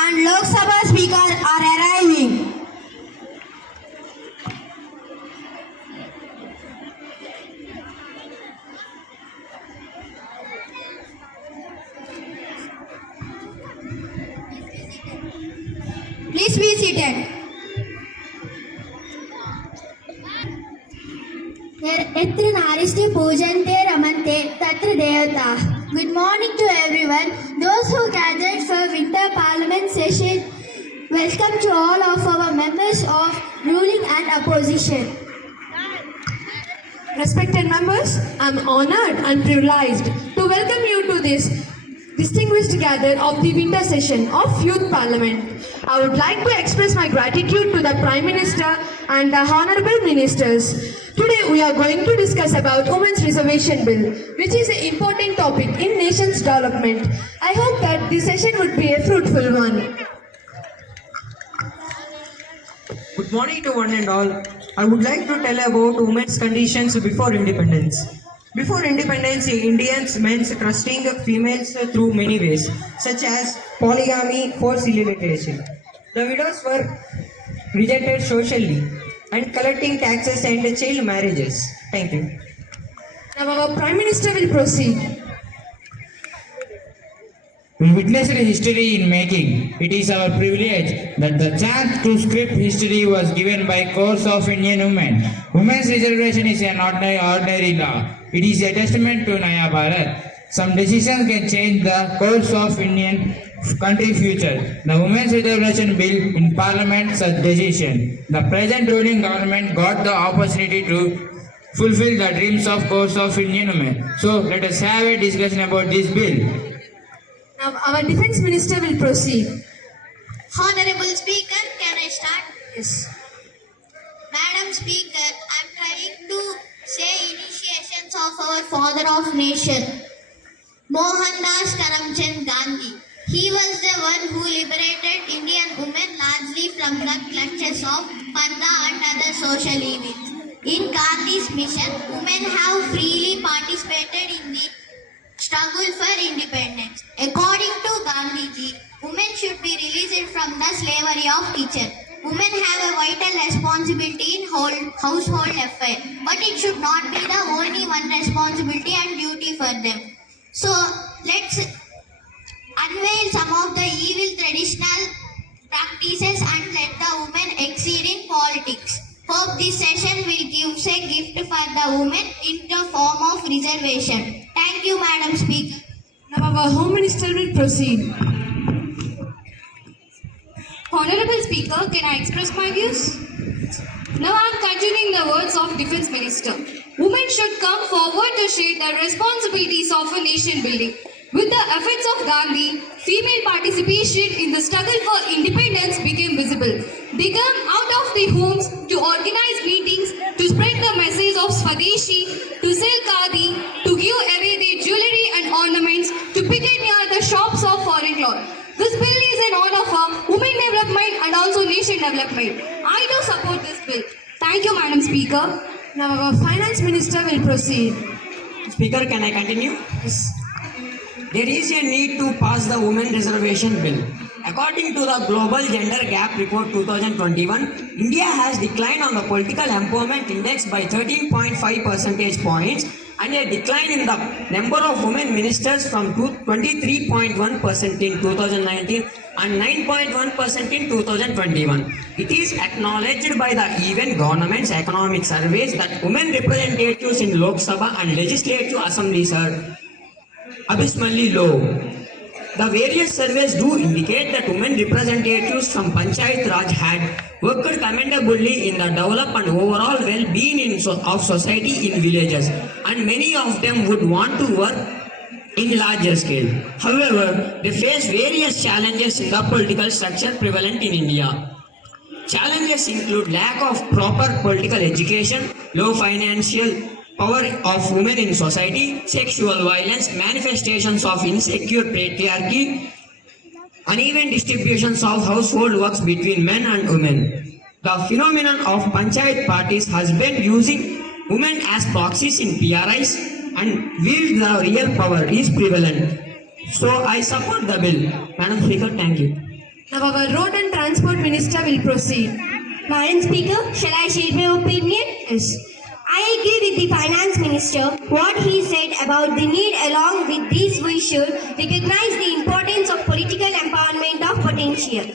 and Lok Sabha Speaker are arriving. Please be seated. Etra Naristi Pujante Ramante Tatra Devata. Good morning to everyone. Those who gathered for Winter Parliament session, welcome to all of our members of ruling and opposition. Respected members, I am honored and privileged to welcome you to this distinguished gather of the winter session of Youth Parliament. I would like to express my gratitude to the Prime Minister and the Honorable Ministers. Today we are going to discuss about Women's Reservation Bill, which is an important topic in nation's development. I hope that this session would be a fruitful one. Good morning to one and all. I would like to tell about women's conditions before independence. Before independence, Indians meant trusting females through many ways, such as polygamy, forced illiteration. The widows were rejected socially and collecting taxes and child marriages. Thank you. Now our Prime Minister will proceed. We witnessed history in making. It is our privilege that the chance to script history was given by course of Indian women. Women's reservation is an ordinary law. It is a testament to Naya Bharat. Some decisions can change the course of Indian country future. The Women's Reservation Bill in Parliament such decision. The present ruling government got the opportunity to fulfill the dreams of course of Indian women. So let us have a discussion about this bill. Now our Defence Minister will proceed. Honorable Speaker, can I start? Yes. Madam Speaker, I am trying to say initiations of our father of nation, Mohandas Karamchand Gandhi. He was the one who liberated Indian women largely from the clutches of Parda and other social evils. In Gandhi's mission, women have freely participated in the struggle for independence. According to Gandhiji, women should be released from the slavery of kitchen. Women have a vital responsibility in household affairs, but it should not be the only one responsibility and duty for them. So let's unveil some of the evil traditional practices and let the women exceed in politics. Hope this session will give a gift for the women in the form of reservation. Thank you, Madam Speaker. Now our Home Minister will proceed. Honorable Speaker, can I express my views? Now I am continuing the words of Defence Minister. Women should come forward to share the responsibilities of a nation building. With the efforts of Gandhi, female participation in the struggle for independence became visible. They come out of their homes to organize meetings, to spread the message of Swadeshi, to sell khadi, to give away their jewellery and ornaments, to picket near the shops of foreign cloth. This bill is in honor for women development and also nation development. I do support this bill. Thank you, Madam Speaker. Now our Finance Minister will proceed. Speaker, can I continue? Yes. There is a need to pass the Women Reservation Bill. According to the Global Gender Gap Report 2021, India has declined on the Political Empowerment Index by 13.5 percentage points and a decline in the number of women ministers from 23.1% in 2019 and 9.1% in 2021. It is acknowledged by the even government's economic surveys that women representatives in Lok Sabha and Legislative Assemblies are abysmally low. The various surveys do indicate that women representatives from Panchayat Raj had worked commendably in the development and overall well-being of society in villages, and many of them would want to work in larger scale. However, they face various challenges in the political structure prevalent in India. Challenges include lack of proper political education, low financial power of women in society, sexual violence, manifestations of insecure patriarchy, uneven distributions of household works between men and women. The phenomenon of panchayat parties has been using women as proxies in PRIs and wield the real power is prevalent. So I support the bill. Madam Speaker, thank you. Now our Road and Transport Minister will proceed. Madam Speaker, shall I share my opinion? Yes. I agree with the Finance Minister. What he said about the need, along with this, we should recognize the importance of political empowerment of potential.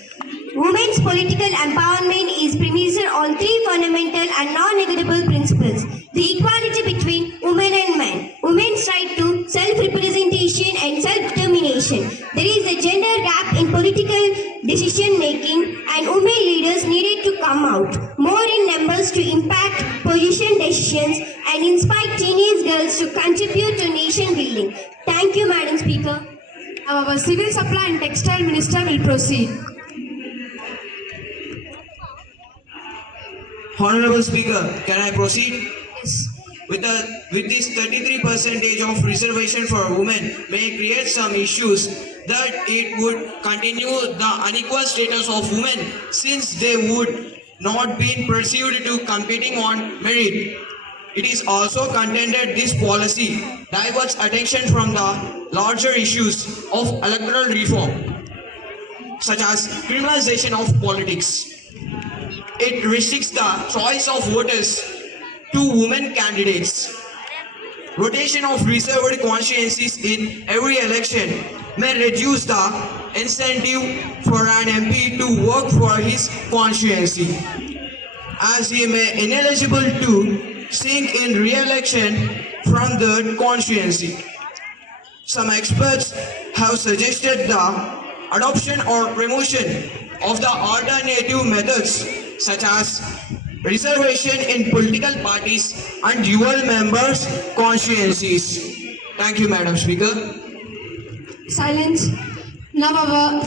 Women's political empowerment is premised on three fundamental and non-negotiable principles: the equality between women and men, women's right to self-representation and self-determination. There is a gender gap in political decision-making, and women leaders needed to come out more in numbers to impact position decisions and inspire teenage girls to contribute to nation building. Thank you, Madam Speaker. Now our Civil Supply and Textile Minister will proceed. Honorable Speaker, can I proceed? Yes. With this 33% of reservation for women may create some issues that it would continue the unequal status of women since they would not be perceived to competing on merit. It is also contended this policy diverts attention from the larger issues of electoral reform, such as criminalization of politics. It restricts the choice of voters to women candidates. Rotation of reserved constituencies in every election may reduce the incentive for an MP to work for his constituency, as he may ineligible to seek in re-election from the constituency. Some experts have suggested the adoption or promotion of the alternative methods such as reservation in political parties and dual members constituencies. Thank you, Madam Speaker. Silence. Now our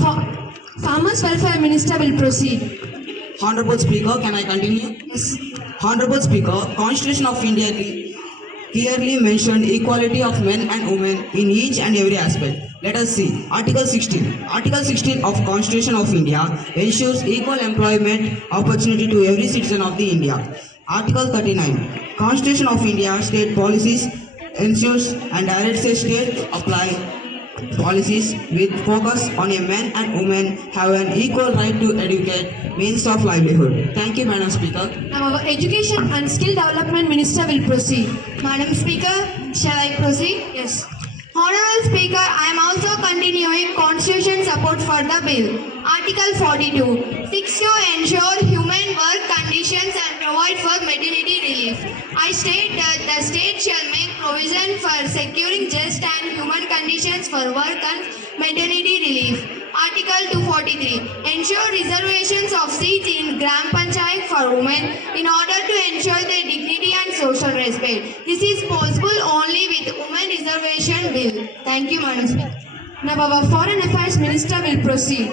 Farmers Welfare Minister will proceed. Honorable Speaker, can I continue? Yes. Honorable Speaker, Constitution of India clearly mentioned equality of men and women in each and every aspect. Let us see. Article 16. Article 16 of Constitution of India ensures equal employment opportunity to every citizen of the India. Article 39. Constitution of India state policies ensures and directs a state apply policies with focus on a man and woman have an equal right to educate means of livelihood. Thank you, Madam Speaker. Now our Education and Skill Development Minister will proceed. Madam Speaker, shall I proceed? Yes. Honorable Speaker, I am also continuing Constitution support for the bill. Article 42 seeks to ensure human work conditions and provide for maternity relief. I state that the state shall make provision for securing just and human conditions for work and maternity relief. Article 243 ensure reservations of seats in Gram Panchayat for women in order to ensure their dignity and social respect. This is possible only with women reservation bill. Thank you, Madam Speaker. Now our Foreign Affairs Minister will proceed.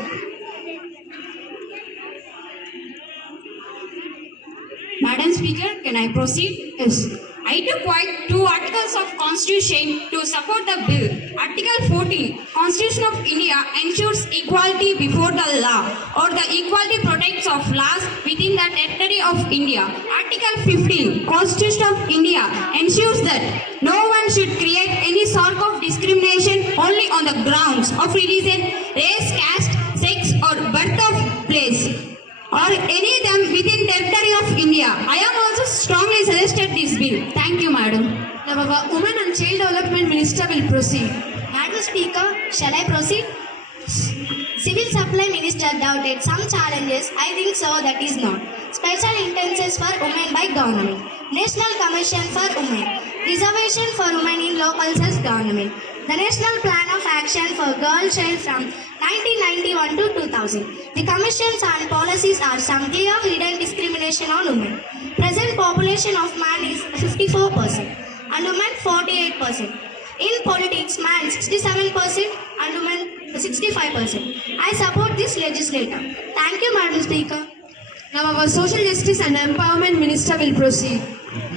Madam Speaker, can I proceed? Yes. I took quite 2 articles of Constitution to support the bill. Article 14, Constitution of India ensures equality before the law or the equality protects of laws within the territory of India. Article 15, Constitution of India ensures that no one should create any sort of discrimination only on the grounds of religion, race, caste, sex or birth of place, or any of them within territory of India. I am also strongly suggested this bill. Thank you, Madam. Now our Women and Child Development Minister will proceed. Madam Speaker, shall I proceed? Civil Supply Minister doubted some challenges. I think so, that is not. Special intentions for women by government. National Commission for Women. Reservation for women in local self-government. The National Plan of Action for Girl Child from 1991 to 2000. The commissions and policies are some clear hidden discrimination on women. Present population of man is 54% and women 48%. In politics, man 67% and women 65%. I support this legislature. Thank you, Madam Speaker. Now our Social Justice and Empowerment Minister will proceed.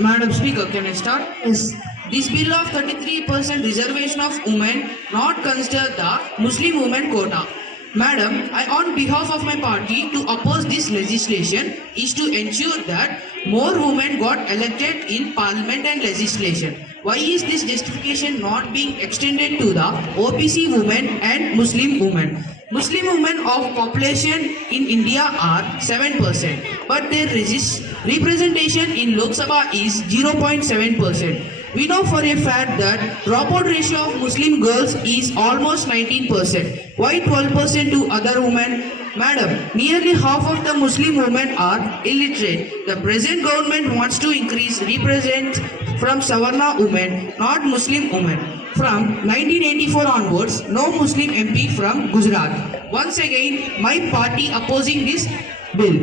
Madam Speaker, can I start? Yes. This bill of 33% reservation of women not consider the Muslim women quota. Madam, I on behalf of my party to oppose this legislation is to ensure that more women got elected in parliament and legislation. Why is this justification not being extended to the OBC women and Muslim women? Muslim women of population in India are 7%, but their representation in Lok Sabha is 0.7%. We know for a fact that dropout ratio of Muslim girls is almost 19%. Why 12% to other women? Madam, nearly half of the Muslim women are illiterate. The present government wants to increase represent from Savarna women, not Muslim women. From 1984 onwards, no Muslim MP from Gujarat. Once again, my party opposing this bill.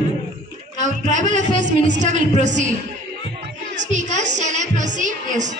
Now, Tribal Affairs Minister will proceed. Speaker, shall I proceed? Yes.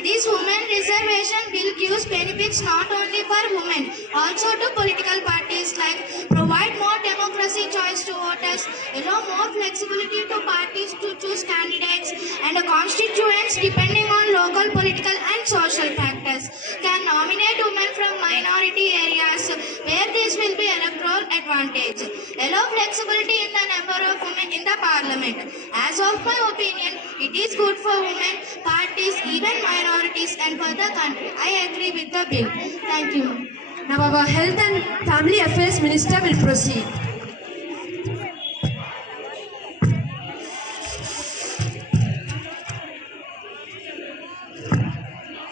This women reservation bill gives benefits not only for women, also to political parties like provide more democracy choice to voters, allow more flexibility to parties to choose candidates, and constituents depending on local political and social factors can nominate women from minority areas where this will be electoral advantage. Allow flexibility in the number of women in the parliament. As of my opinion, it is good for women, parties, even minorities and for the country. I agree with the bill. Thank you. Now, our Health and Family Affairs Minister will proceed.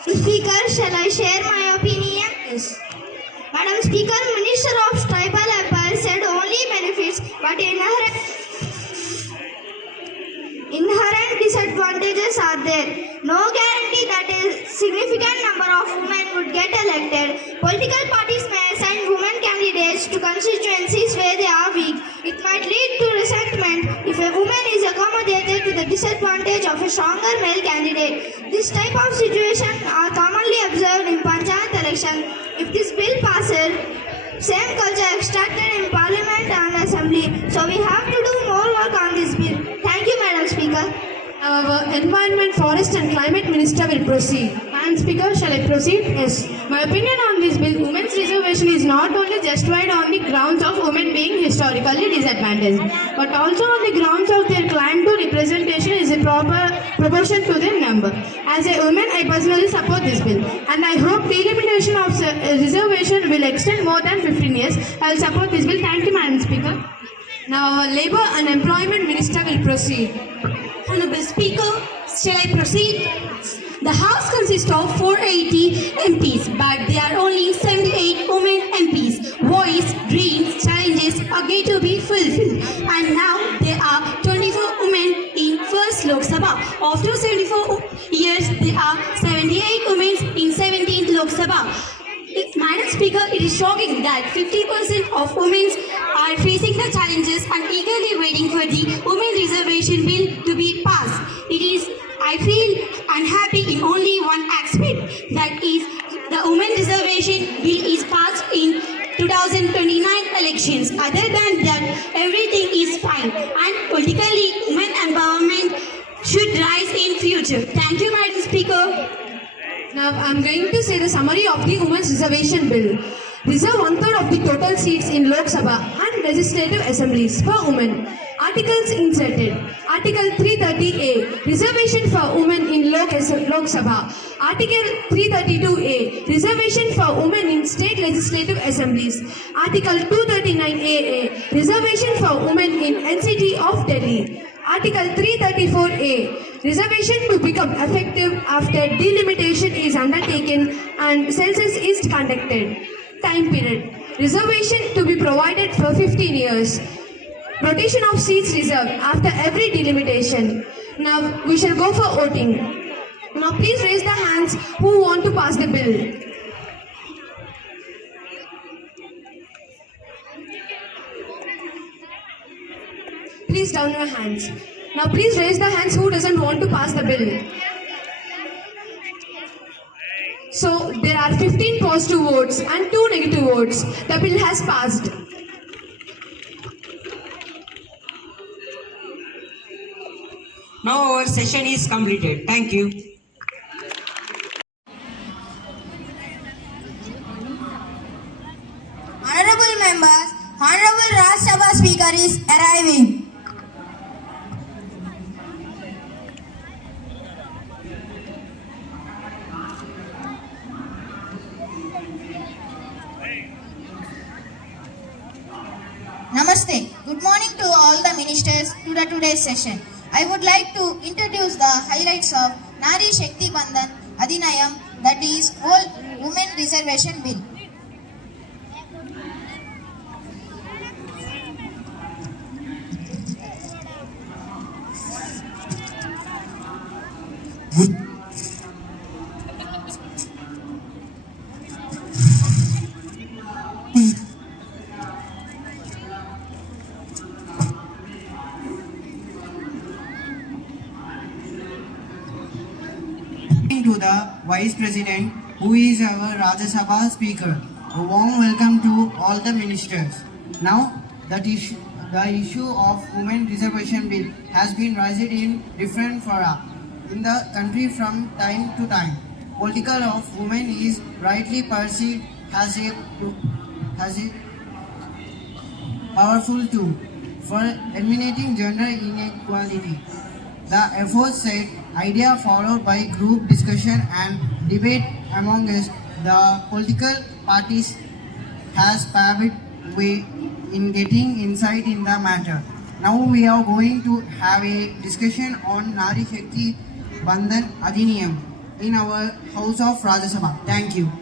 Speaker, shall I share my opinion? Yes. Madam Speaker, Minister of Tribal Affairs said only benefits, but inherent disadvantages are there. No guarantee that a significant number of women would get elected. Political parties may assign women candidates to constituencies where they are weak. It might lead to resentment if a woman is accommodated to the disadvantage of a stronger male candidate. This type of situation are commonly observed in Panchayat election. If this bill passes, same culture extracted in Parliament and Assembly. So we have to do more work on this bill. Thank you, Madam Speaker. Now, our Environment, Forest and Climate Minister will proceed. Madam Speaker, shall I proceed? Yes. My opinion on this bill, women's reservation is not only justified on the grounds of women being historically disadvantaged, but also on the grounds of their claim to representation is a proper proportion to their number. As a woman, I personally support this bill, and I hope delimitation of reservation will extend more than 15 years. I will support this bill. Thank you, Madam Speaker. Now, our Labour and Employment Minister will proceed. Honorable Speaker, shall I proceed? The House consists of 480 MPs, but there are only 78 women MPs. Voice, dreams, challenges are going to be fulfilled. And now there are 24 women in first Lok Sabha. After 74 years, there are 78 women in 17th Lok Sabha. Madam Speaker, it is shocking that 50% of women are facing the challenges and eagerly waiting for the women reservation bill to be passed. I feel unhappy in only one aspect, that is, the women reservation bill is passed in 2029 elections. Other than that, everything is fine, and politically, women empowerment should rise in future. Thank you, Madam Speaker. Now, I am going to say the summary of the Women's Reservation Bill. Reserve 1/3 of the total seats in Lok Sabha and Legislative Assemblies for women. Articles inserted. Article 330A, Reservation for women in Lok Sabha. Article 332A, Reservation for women in State Legislative Assemblies. Article 239AA, Reservation for women in NCT of Delhi. Article 334A, reservation to become effective after delimitation is undertaken and census is conducted. Time period. Reservation to be provided for 15 years. Rotation of seats reserved after every delimitation. Now we shall go for voting. Now please raise the hands who want to pass the bill. Please down your hands. Now please raise the hands who doesn't want to pass the bill. So there are 15 positive votes and 2 negative votes. The bill has passed. Now our session is completed. Thank you. Honorable members, Honorable Rajya Sabha Speaker is arriving. Namaste. Good morning to all the ministers to the today's session. I would like to introduce the highlights of Nari Shakti Bandhan Adhinayam, that is Whole Women Reservation Bill. To the Vice President, who is our Rajya Sabha Speaker. A warm welcome to all the ministers. Now, the issue of Women Reservation Bill has been raised in different fora in the country from time to time. Political of women is rightly perceived as a powerful tool for eliminating gender inequality. The aforesaid idea followed by group discussion and debate among us, the political parties has paved way in getting insight in the matter. Now we are going to have a discussion on Nari Shakti Bandhan Adhinayam in our House of Rajya Sabha. Thank you.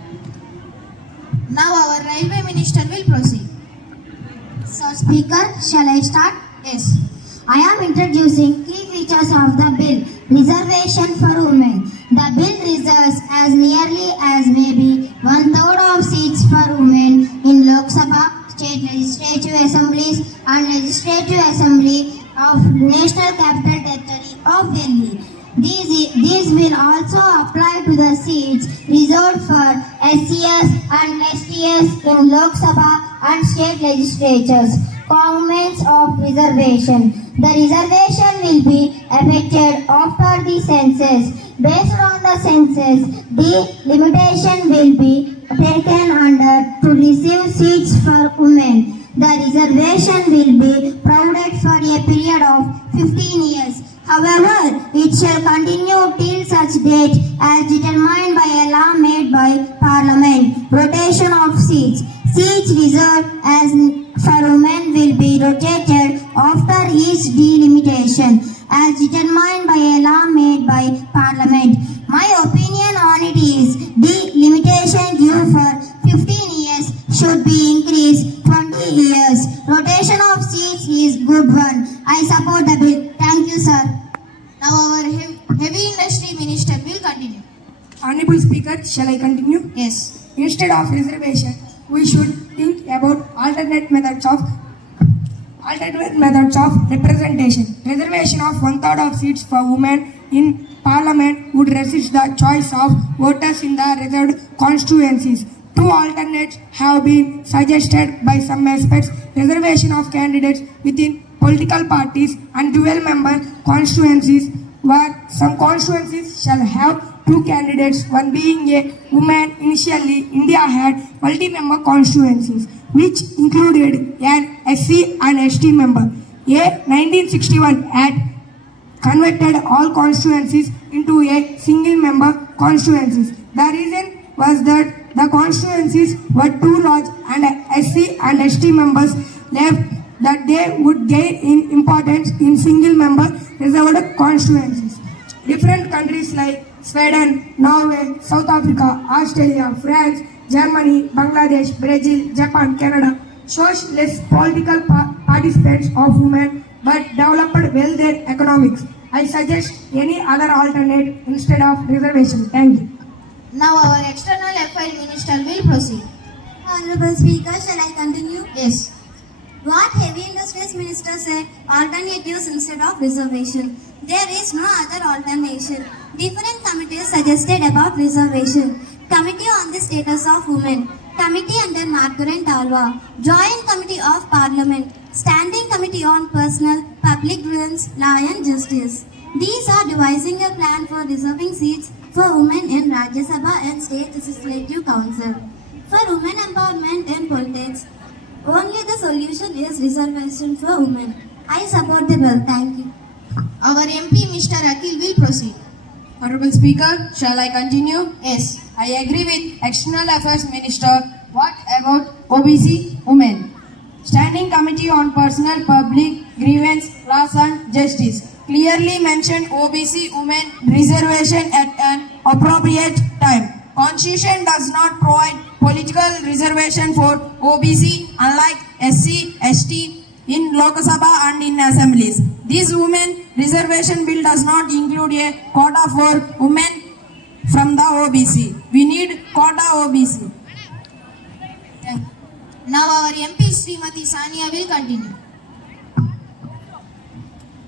Now our Railway Minister will proceed. So, Speaker, shall I start? Yes. I am introducing key features of the bill. Reservation for women. The bill reserves as nearly as maybe 1/3 of seats for women in Lok Sabha, state legislative assemblies and legislative assembly of National Capital Territory of Delhi. These will also apply to the seats reserved for SCS and STS in Lok Sabha and state legislatures. Comments of reservation. The reservation will be effected after the census. Based on the census, the limitation will be taken under to receive seats for women. The reservation will be provided for a period of 15 years. However, it shall continue till such date as determined by a law made by Parliament. Rotation of seats. Seats reserved as for women will be rotated after each delimitation as determined by a law made by Parliament. My opinion on it is the limitation due for 15 years should be increased 20 years. Rotation of seats is good one. I support the bill. Thank you, sir. Now our Heavy Industry Minister will continue. Honorable Speaker, shall I continue? Yes. Instead of reservation, we should think about alternate methods of representation. Reservation of 1/3 of seats for women in Parliament would resist the choice of voters in the reserved constituencies. Two alternates have been suggested by some experts: reservation of candidates within political parties and dual-member constituencies, where some constituencies shall have two candidates, one being a woman. Initially, India had multi-member constituencies, which included an SC and ST member. A 1961 Act converted all constituencies into a single-member constituencies. The reason was that the constituencies were too large and SC and ST members left that they would gain in importance in single-member reserved constituencies. Different countries like Sweden, Norway, South Africa, Australia, France, Germany, Bangladesh, Brazil, Japan, Canada shows less political participants of women but developed well their economics. I suggest any other alternate instead of reservation. Thank you. Now our External Affairs Minister will proceed. Honorable Speaker, shall I continue? Yes. What Heavy Industries Minister said, alternatives instead of reservation. There is no other alternation. Different committees suggested about reservation. Committee on the Status of Women, Committee under Margaret Alva, Joint Committee of Parliament, Standing Committee on Personal, Public Grants, Law and Justice. These are devising a plan for reserving seats for women in Rajya Sabha and State Legislative Council. For women empowerment in politics, only the solution is reservation for women. I support the bill. Thank you. Our MP Mr. Akhil will proceed. Honorable Speaker, shall I continue? Yes. I agree with External Affairs Minister. What about OBC women? Standing Committee on Personal Public Grievance, Laws and Justice clearly mentioned OBC women reservation at an appropriate time. Constitution does not provide political reservation for OBC unlike SC, ST in Lok Sabha and in assemblies. This women reservation bill does not include a quota for women from the OBC. We need quota OBC. Now our MP Srimati Sania will continue.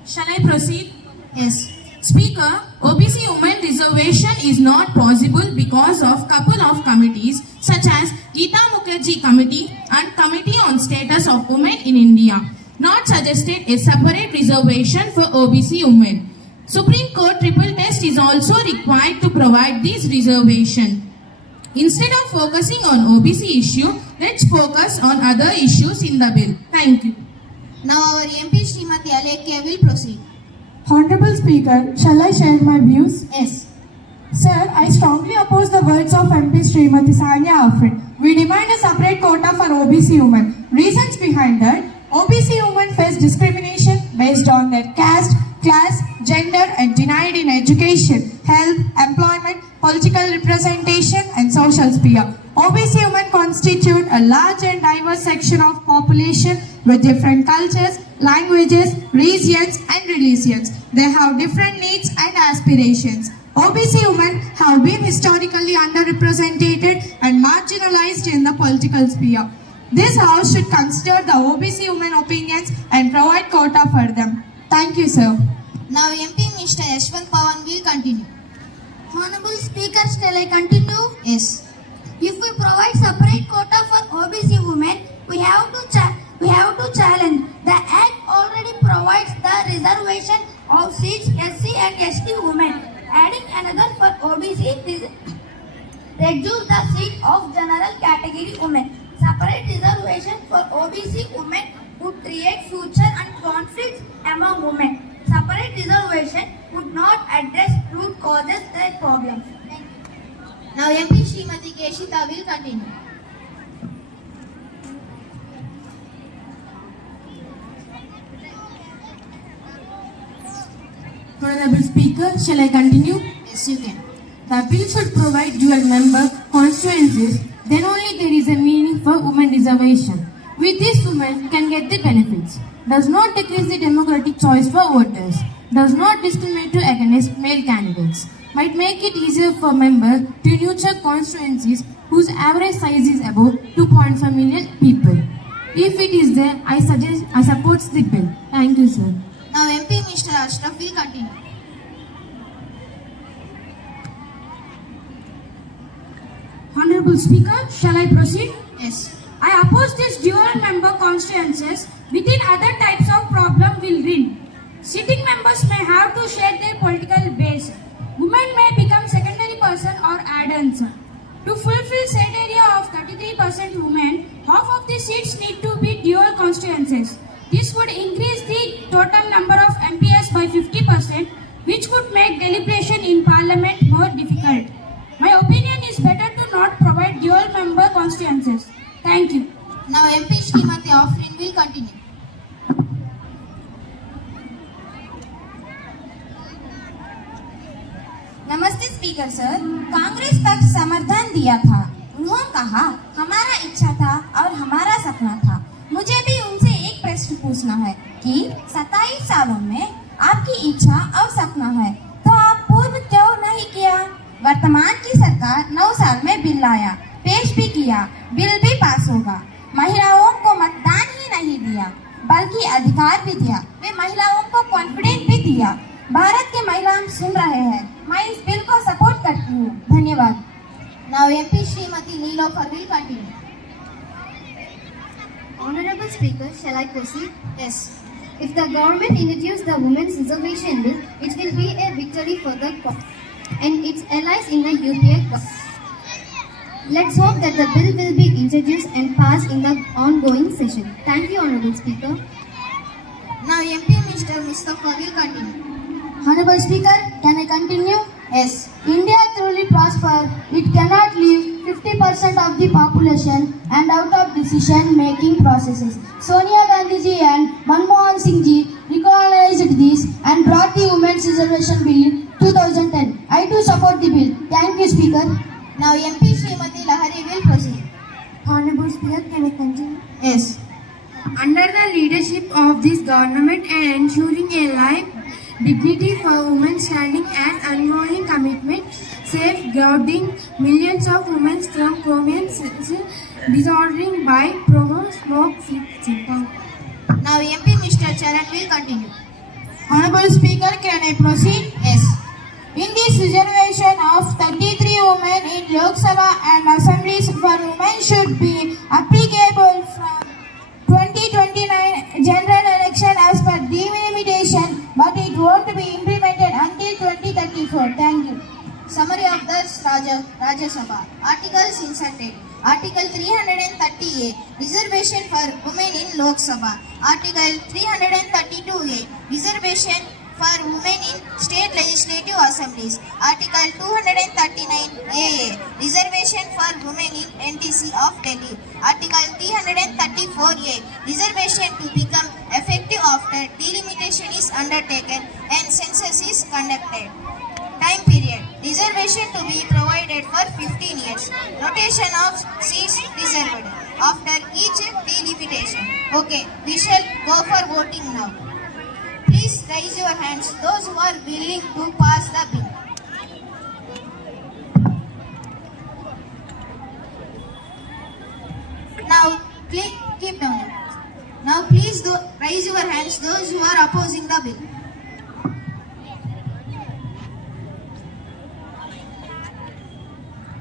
Shall I proceed? Yes. Speaker, OBC women reservation is not possible because of couple of committees such as Geeta Mukherjee Committee and Committee on Status of Women in India not suggested a separate reservation for OBC women. Supreme Court triple test is also required to provide this reservation. Instead of focusing on OBC issue, let's focus on other issues in the bill. Thank you. Now our MP Srimati Alekhya will proceed. Honorable Speaker, shall I share my views? Yes. Sir, I strongly oppose the words of MP Srimati Sania Afrin. We demand a separate quota for OBC women. Reasons behind that: OBC women face discrimination based on their caste, class, gender and denied in education, health, employment, political representation and social sphere. OBC women constitute a large and diverse section of population with different cultures, languages, regions and religions. They have different needs and aspirations. OBC women have been historically underrepresented and marginalized in the political sphere. This House should consider the OBC women opinions and provide quota for them. Thank you, sir. Now MP Mr. Yashwant Pawan will continue. Honorable Speaker, shall I continue? Yes. If we provide separate quota for OBC women, we have to challenge. The Act already provides the reservation of seats SC and ST women. Adding another for OBC reduce the seat of general category women. Separate reservation for OBC women would create future and conflicts among women. Separate reservation would not address root causes of their problems. Now MP Srimati Keshita will continue. Honorable Speaker, shall I continue? Yes, you can. The bill should provide dual member constituencies, then only there is a meaning for women reservation. With this, women can get the benefits. Does not decrease the democratic choice for voters. Does not discriminate against male candidates. Might make it easier for members to nurture constituencies whose average size is above 2.5 million people. If it is there, I support the bill. Thank you, sir. Now MP Mr. Ashraf will continue. Honorable Speaker, shall I proceed? Yes. I oppose this dual member constituencies within other types of problem will win. Sitting members may have to share their political base. Women may become secondary person or add-ons. To fulfill said area of 33% women, half of the seats need to be dual constituencies. This would increase the total number of MPs by 50%, which would make deliberation in parliament more difficult. My opinion is better to not provide dual member constituencies. Thank you. Now MP Srimati Afrin will continue. नमस्ते speaker sir, Congress पक्ष समर्थन दिया था। उन्होंने कहा हमारा इच्छा था और हमारा सपना था। मुझे भी उनसे एक प्रश्न पूछना है कि 27 सालों में आपकी इच्छा और सपना है तो आप पूर्व क्यों नहीं किया? वर्तमान की सरकार 9 साल में बिल लाया, पेश भी किया, बिल भी पास होगा। महिलाओं को मतदान ही नहीं दिया बल्कि अधिकार भी दिया। वे महिलाओं को कॉन्फिडेंस भी दिया। भारत के महिला सुन रहे हैं। मैं इस बिल को सपोर्ट करती हूँ। धन्यवाद। Now MP Srimati Neelofar will continue. Honorable Speaker, shall I proceed? Yes. If the government introduces the women's reservation bill, it will be a victory for the cause and its allies in the UPA cause. Let's hope that the bill will be introduced and passed in the ongoing session. Thank you, Honorable Speaker. Now MP Mr. Mustafa will continue. Honorable Speaker, can I continue? Yes. India truly prosper. It cannot live 50% of the population and out of decision-making processes. Sonia Gandhi ji and Manmohan Singh ji recognized this and brought the Women's Reservation Bill in 2010. I too support the bill. Thank you, Speaker. Now MP Srimati Lahari will proceed. Honorable Speaker, can I continue? Yes. Under the leadership of this government and ensuring a life dignity for women standing as ongoing commitment, safeguarding millions of women from common disordering by promo smoke symptoms. Now MP Mr. Charan will continue. Honorable Speaker, can I proceed? Yes. In this reservation of 33 women in Lok Sabha and assemblies for women should be applicable from 2029 general election as per delimitation, but it won't be implemented until 2034. Thank you. Summary of the Rajya Sabha. Articles inserted. Article 330A, reservation for women in Lok Sabha. Article 332A, reservation for women in state legislative assemblies. Article 239A, reservation for women in NTC of Delhi. Article 334A, reservation to become effective after delimitation is undertaken and census is conducted. Time period. Reservation to be provided for 15 years. Rotation of seats reserved after each delimitation. Okay, we shall go for voting now. Please raise your hands, those who are willing to pass the bill. Now, please keep down your hands. Now, please raise your hands, those who are opposing the bill.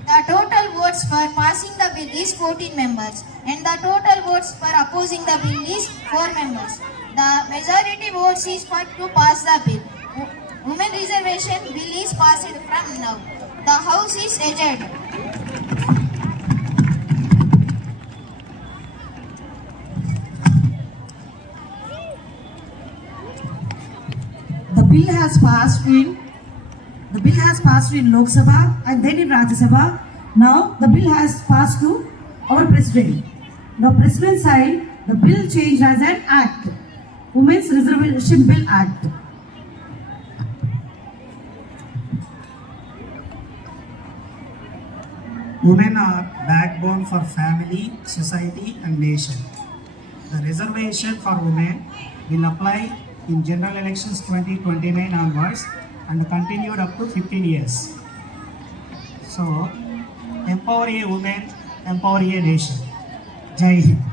The total votes for passing the bill is 14 members and the total votes for opposing the bill is 4 members. The majority votes is for to pass the bill. Women reservation bill is passed from now. The House is adjourned. The bill has passed in Lok Sabha and then in Rajya Sabha. Now the bill has passed to our President. Now President signed the bill changed as an act. Women's Reservation Bill Act. Women are backbone for family, society and nation. The reservation for women will apply in general elections 2029 onwards and continued up to 15 years. So, empower a woman, empower a nation. Jai Hind.